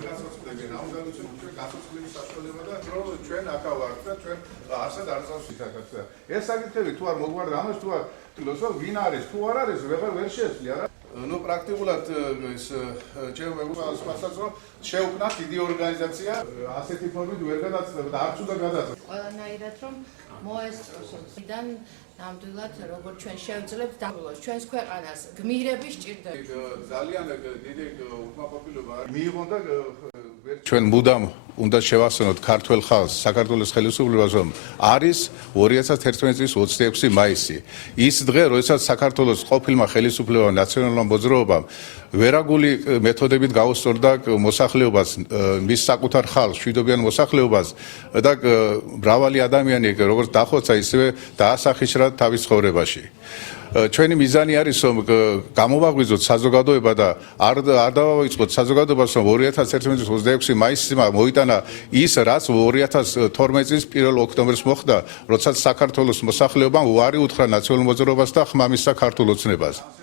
ვერ გასაცვლებენ. ამ განუცემ ჩვენ გასაცვლების საშუალება და რომ ჩვენ აქა ვართ და ჩვენ არსად არ წავსვით. ეს საკითხები თუ არ მოგვარდა ამას თუ არ თლოსო ვინ არის თუ არ არის ვერ შეეცვლი არა. Ну პრაქტიკულად ეს ჩემ მეგობრებს მასაც რომ შეუქმნათ დიდი ორგანიზაცია ასეთი ფორმით ვერ გადაწყვეტა და არც უნდა გადაწყვეტა. ყველანაირად რომ მოესწროსიდან ნამდვილად როგორც ჩვენ შევძლებთ დაბლოს ჩვენს ქვეყანას გმირები სჭირდება. ძალიან დიდი უკმაყოფილება მიიღონ და ჩვენ მუდამ უნდა შევახსენოთ ქართველ ხალხს საქართველოს ხელისუფლებას რომ არის 2011 წლის 26 მაისი ის დღე როდესაც საქართველოს ყოფილმა ხელისუფლებამ ნაციონალურმა მოძრაობამ ვერაგული მეთოდებით გაუსწორდა მოსახლეობას მის საკუთარ ხალხს მშვიდობიან მოსახლეობას და მრავალი ადამიანი როგორც დახოცა ისევე დაასახიშრა თავის ცხოვრებაში. ჩვენი მიზანი არის რომ გამოვაღვიძოთ საზოგადოება და არ დავავიწყოთ საზოგადოებას რომ 2011 წლის 26 მაისმა მოიტანა ის რაც 2012 წლის 1 ოქტომბერს მოხდა როდესაც საქართველოს მოსახლეობამ უარი უთხრა ნაციონალურ მოძრაობას და ხმამისცა ქართულ ოცნებას.